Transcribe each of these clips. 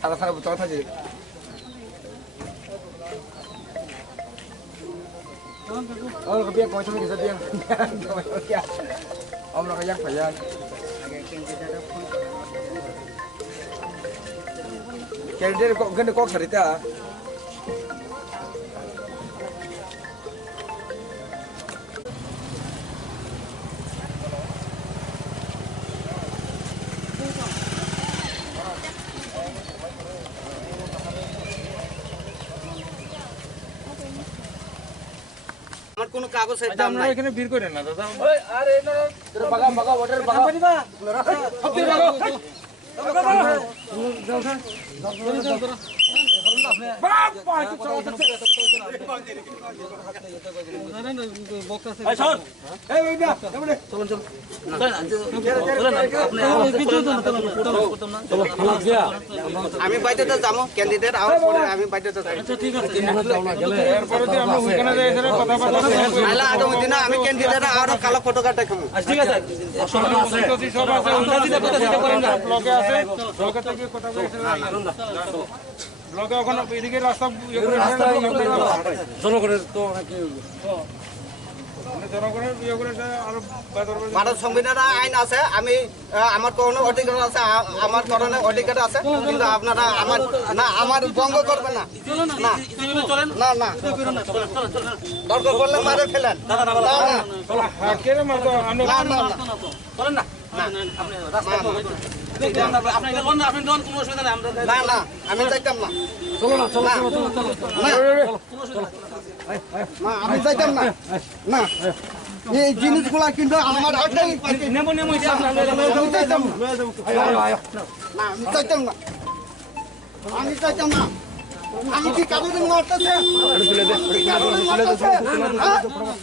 সারা বুতল থাকে biar kau cuma bisa dia, om nak kayak payah. Candidate kok ganda kok cerita. আমার কোনো কাগজের দাম নাই এখানে ভিড় করেন না দাদা ওই আরে না তোর বাগা বাগা ওটার বাগা পারিবা সত্যি বাগা যাও স্যার বাপ পায় তো চলো এই স্যার এই ওইটা কেমনে চলুন চলুন আমি বাইরেতে যাবো ক্যান্ডিডেট আর পরে আমি বাইরেতে যাই আচ্ছা ঠিক আছে এরপরে যে আমরা ওইখানে যাই এখানে কথা বলবো নালা আগামী দিনে আমি ক্যান্ডিডেট আর কালো ফটো কাট দেখাবো ঠিক আছে সব আছে উন্নতিতে কথা চিন্তা করেন না ব্লকে আছে ব্লকে থেকে কথা বলতে ব্লকে ওখানে এদিকে রাস্তা জনগণের তো নাকি ভারত সংবিধান আইন আছে আমি আমার কোনো অধিকার আছে আমার করণে অধিকার আছে কিন্তু আপনারা আমার না আমার ভঙ্গ করবে না না না না দরকার করলে মারে ফেলেন না না আমি যাইতাম না আমি যাইতাম না না এই জিনিসগুলা কিন্তু আমার আমি চাইতাম না আমি চাইতাম না আমি কি কারণে মারতেছে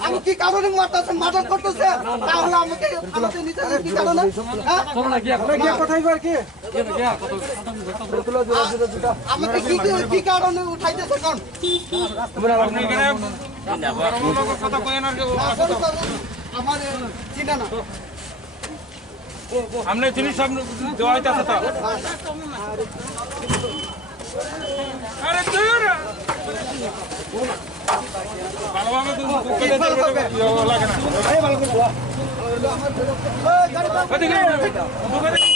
আমি কি কারণে মারতেছে মার্ডার করতেছে তাহলে আমাকে নিতে কি কারণে আমাকে কি কারণে উঠাইতেছে কোন আমার চিন্তা না हमने जिनिस सब देওয়া হইতাছে তো আরে দূর ভালোভাবে তুমি কোকে দিতে লাগে না এই ভালো করে গাড়ি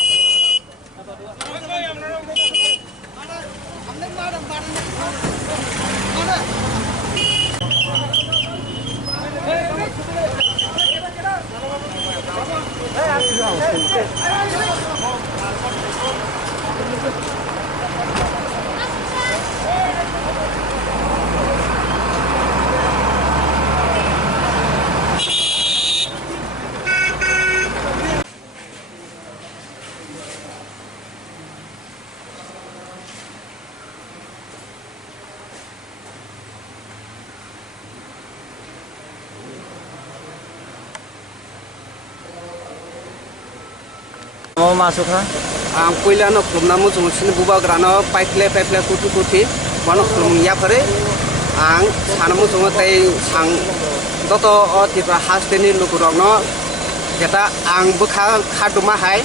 mau masuk ha ang puilano klumnamo jungsin bubagrano paiple kutu mano klumya pare ang sanamo jungo tai sang doto o tipra hasteni lukurogno jeta ang bukha khaduma hai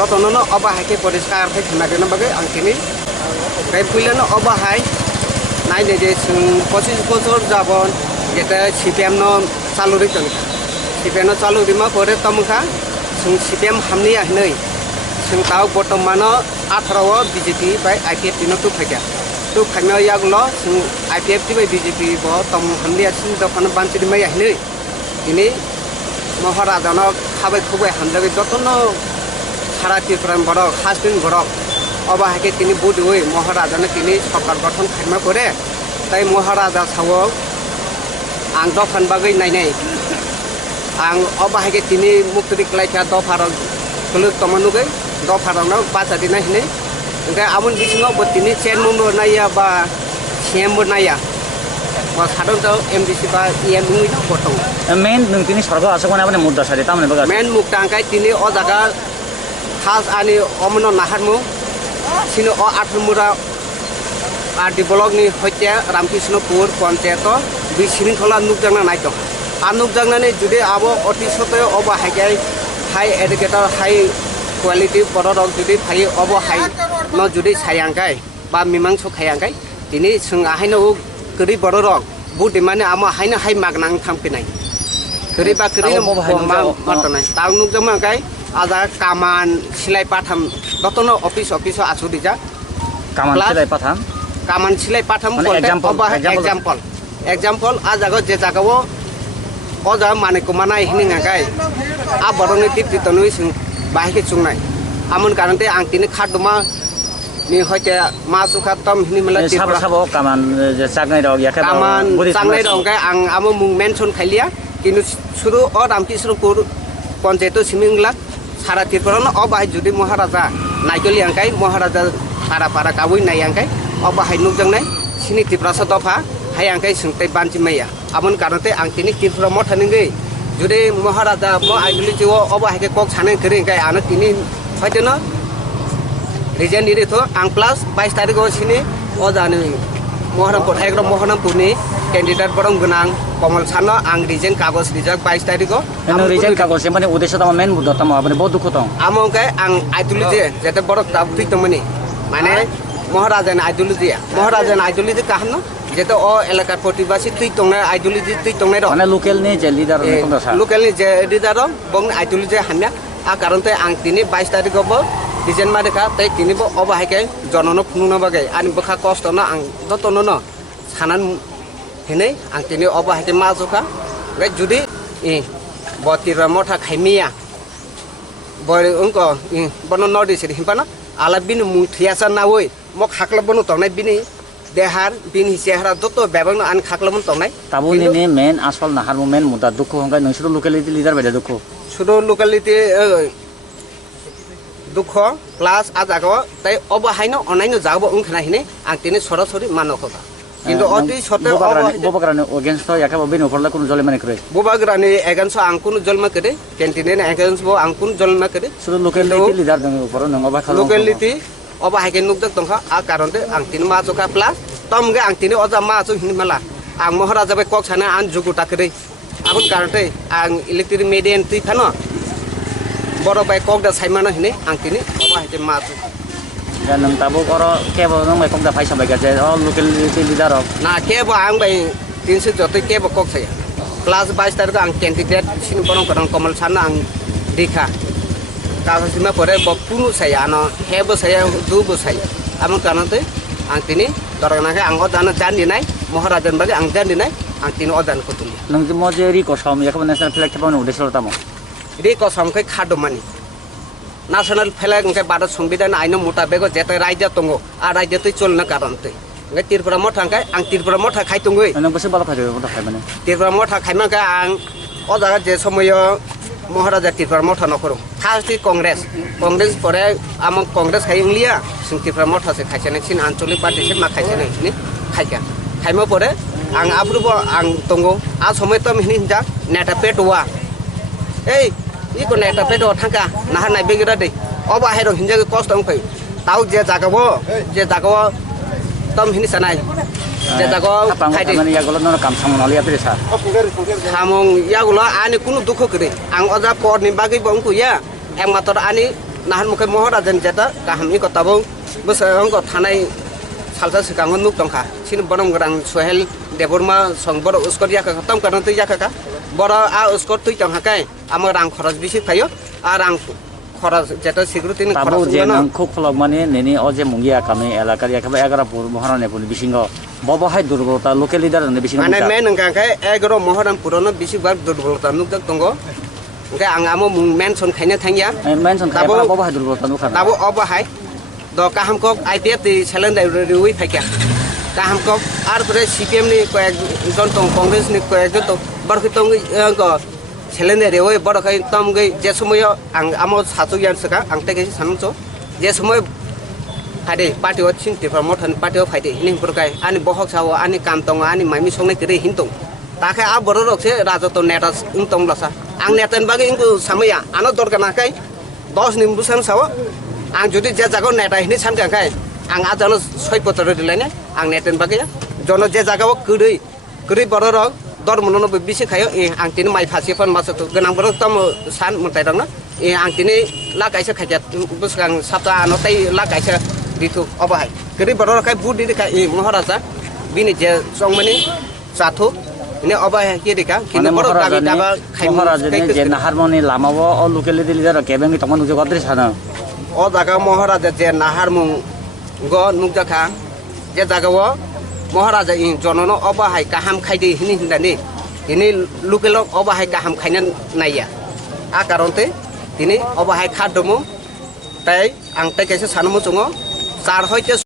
doto no oba hai ke poriskar hai thunagena bage ang kini kai puilano oba hai nai de je sung 25 বছর jabon jeta CPM no saluri tangka CPM no saluri ma pore tamkha sung CPM hamni ahnei sung tau bortomano 18 BJP by IPF dino tu phega tu khangna yaglo sung IPF by BJP bo tom hamni asin dokan banchiri mai ahnei ini মহারাজানো খাবাই খুবই হামদাবি যতন সারাটি প্রাণ বড় হাসদিন বড় অবাহাকে তিনি বুধ হয়ে মহারাজানো তিনি সরকার গঠন খাইমা করে তাই মহারাজা সাও আং দফান বাগৈ নাইনাই আং অবাহাকে তিনি মুক্তি ক্লাইকা দফার গলুক তমানুগৈ দফারানো বাজাদি নাইনে ओमफ्राय आमोन बिथिङाव তিনি চেয়ারম্যানबो नाया बा सिएमबो नाया সাধারণত এমডিসি বা ইএমই বর্তমান main nungtini sarga asok mana apne mudda sari tamne baga মেন মুক্তাংকাই তিনি অ জায়গা খাস আনি অমন নাহারমু সিনো অ আঠমুরা আরডি ব্লকনি হত্যা রামকৃষ্ণপুর পঞ্চায়েত বি শৃঙ্খলা নুকজাংনা নাইত আর নুকজাংনানি যদি আবো অতি সতে অব হাইকাই হাই এডুকেটর হাই কোয়ালিটি বড় যদি ফাই অব হাই no judi sayangkai ba mimang so khayangkai tini sung ahaino kri bororok budi mane amo haina hai magnang thampinai kri ba kri Amo bo haino ma jao, matanai tang nuk jama kai aja kaman silai patham dotono office asudija Kaman Plus- silai patham. kaman silai patham Mane kolte example, oba example ajago je jagawo oja mane kumana hini ngakai a boroni tip tonui sing bahike chungnai amon karante ang tini khaduma ni hoite ma sukha tom hini mala Sabo sabo kaman chagnai rok yakai kaman changnai dong kai ang amo mung mention khailia কিন্তু শুরু ও রামকৃষ্ণপুর পঞ্চায়েত সিমিংলা সারা ত্রিপুরা ও বাহাই যদি মহারাজা নাইকলি আংকাই মহারাজা পারা পারা কাবুই নাই আংকাই ও বাহাই নুকজংনাই সিনি ত্রিপুরা দফা high আংকাই সুংতাই বানচি মাইয়া আমন কারণতে আং তিনি ত্রিপুরা মঠানঙ্গै যদি মহারাজা ম আইডলিটি ও বাহাইকে কক সানে করে আংকাই আনো তিনি হয়তো না রিজেন দিতো আং প্লাস 22 তারিখও সিনি ও জানি মহারামপুর একদম মহারামপুরনি ক্যান্ডিডেট বরং গোনাং কমল সানো আং রিজেন কাগজ রিজাক 22 তারিখও Eno reason kagos mane uddesho tama main mudda tama apne bahut dukh tong. আমঙ্কাই আং আইদুলিজি যেতে বড় তাবতি তমনি মানে মহারাজা আইদুলিজি কাহানো যেতে ও এলাকার প্রতিবাসী তুই তংনা আইদুলিজি তুই তংনাই র Mane local ni je leader ni kong dasa. Locally যে রিদার বং আইদুলিজি হান্না আ কারণতে আং তিনি 22 তারিখও ডিজেন মারেকা তাই তিনি অবাহাইকে জনন ফুনুনা বাগাই আনি বখা কষ্ট না আং দতন ন সানান হেনে আং তিনি অবাহাইকে মাজকা গাই যদি বতিরা মঠা খাইমিয়া বয় উনকো বন নর্দি সিরি হিপানা আলা বিনি মুথিয়াসা নাওই মক হাকলাবনো তংনাই বিনি দেহার বিনি চেহারা যত ব্যবং আন খাকলাবন তংনাই Tabu ni main asfal nahar mo main mudda dukh hongkai noisro locality leader beda dukh. শুধু লোকালিটি দুঃখ প্লাস আজাগো তাই অবহাইনো অনাইনো যাবো উনখানা হিনে আং তিনি সরাসরি মানকতা কিন্তু অতি সত্ত্বেও Bobagrani against to yakai bin uporla kun jole mane kre. বুবাগ্রানি এগেন্স আং কোন জলমা করে ক্যান্টিনে এগেন্স বো আং কোন জলমা করে Sudo locality leader dang upor nang oba khalo. Locality অবহাইকে নুকদক তংখা আ কারণতে আং তিনি মাজকা প্লাস তমগে আং তিনি অজা মাজু হিনমালা আং মহারাজা বে কক ছানা আন জুগুটা করে আপন কারণতে আং ইলেকট্রিক মিডিয়ান তুই খানো বড় বাই কক দা সাইমানো হিনে আং তিনি অবহাইকে মাজু Dan nang tabu koro kebo nang mai kong da phai sabai ga je locality leader ok. না কেবো আং বাই 300 যতই কেবো কক ছাই প্লাস 22 তারিখ আং ক্যান্ডিডেট সিন বরং করং কমল সানা আং দেখা কাগজমা পরে বপুনু ছাই আনো হেবো ছাই দুবো ছাই আমন কারণতে আং তিনি দরগানাকে আং অদানা জান দিনাই মহারাজান বাগে আং জান দিনাই আং তিনি অদান কতুলি Nang mo je ri ko som yakai national flag tapon uddesho tamo. রে কসমকে খাদমানি ন্যাশনাল ফ্ল্যাগ কে ভারত সংবিধান আইন মোতাবেক যেতে রাজ্য তঙ্গ আর রাজ্য তুই চলনা কারণতে গে ত্রিপুরা মঠাঙ্কে আং Tripura মঠা খাইতঙ্গই Nang bose bala khajoi mo khai mane. Tripura মঠা খাইমাকে আং ও জায়গা যে সময় মহারাজা ত্রিপুরা মঠা নকরো ফার্স্ট কংগ্রেস পরে আমার কংগ্রেস খাইলিয়া সিং ত্রিপুরা মঠা সে খাইছে সিন আঞ্চলিক পার্টি সে মা খাইছে নি খাইকা খাইমা পরে আং আব্রুব আং তঙ্গো আ সময় তো মিনি যা নেটা পেটওয়া এই ইকো নেটা পেটো থাকা নাহা নাই বেগিরা দে অবা হেরং হিনজাকে কষ্ট অংফাই তাও যে জাগাও তম হিনি সানাই যে জাগাও Apang খাইতে mane ya golon kam samon ali apre sa. সামং ইয়াগুলো আনি কোনো দুঃখ করে আং অজা পরনি বাকি বংকু ইয়া একমাত্র আনি নাহান মুখে মহারাজান যেটা কাহামনি কথাবো বসে অঙ্ক থানায় সালসা সিকাঙ্গ নুক টংখা সিন বরং গ্রাং সোহেল দেবর্মা সংবর উস্কর ইয়াকা খতম কারণ তুই ইয়াকা বড় আ উস্কর তুই টংহাকাই আমার রাং খরচ বেশি খাইও আর রাং খরচ যেটা সিকিউরিটি Tabu খরচ je না nang khok kholok mane neni oje mungia kami elakar yakai 11 pur moharane pun bisingo. Bobo hai durbolta local leader ne bisingo. মানে মেন নংকাই 11 মহারাম পুরনো বেশিরভাগ দুর্বলতা নুক টঙ্গ ওকে আং আমো মেনশন খাইনা থাঙ্গিয়া Mention khai Tabu- bobo hai durbolta nu khana. তাবো অবহাই দ কাহাম cock IPF তি সেলেন্ডাই রুই ফাইকা কাহাম cock আর পরে সিপিএম নি কয়েকজন তো কংগ্রেস নি কয়েকজন তো বড় তং গ সেলেন্ডাই রেওই বড় খাই তম গই যে সময় আং আমো সাতু ইয়ান সকা আং তেকে সানমচো যে সময় ফাইদে পার্টি ও চিন ত্রিপুরা মঠন পার্টি ও ফাইদে হিনি পুরকাই আনি বহক সাও আনি কাম তং আনি মাইমি সংনাই করে হিনতং তাকে আ বড় রকছে রাজত নেতা উংতং লসা আং নেতান বাগে ইংকু সাময়া আনো দরকার নাকাই 10 নিম বুসান সাও আং যদি যে জায়গাও নেটা হিনি সানকাই আং আজানো 6 পত্র দিলাইনে আং নেটেন বাগে জন যে জায়গাও করি বড় রক দর মননো বিসি খায় আং তিনি মাই ফাসি ফন মাস তো গনাং বড় তম সান মতাই দং না আং তিনি লাগাইছে খাইয়া বুসগাং সাতা নতাই লাগাইছে ditu obahai kiri borok kai budi dika I maharaja bini je songmani satu ini obahai ki dika kini borok dabi daba kai মহারাজনী যে নাহারমনি লামাব ও লোকেলিটি লিডার কেবেঙ্গি তখন উজে গদ্রি সানো o jaga maharaja je naharmung go nukjaka je jaga o maharaja I jonono obahai kaham khaidi hini hindani ini lukelok obahai kaham khainan naya a karonte ini obahai khadomo tai ang tai kaise sanumu chungo char hoite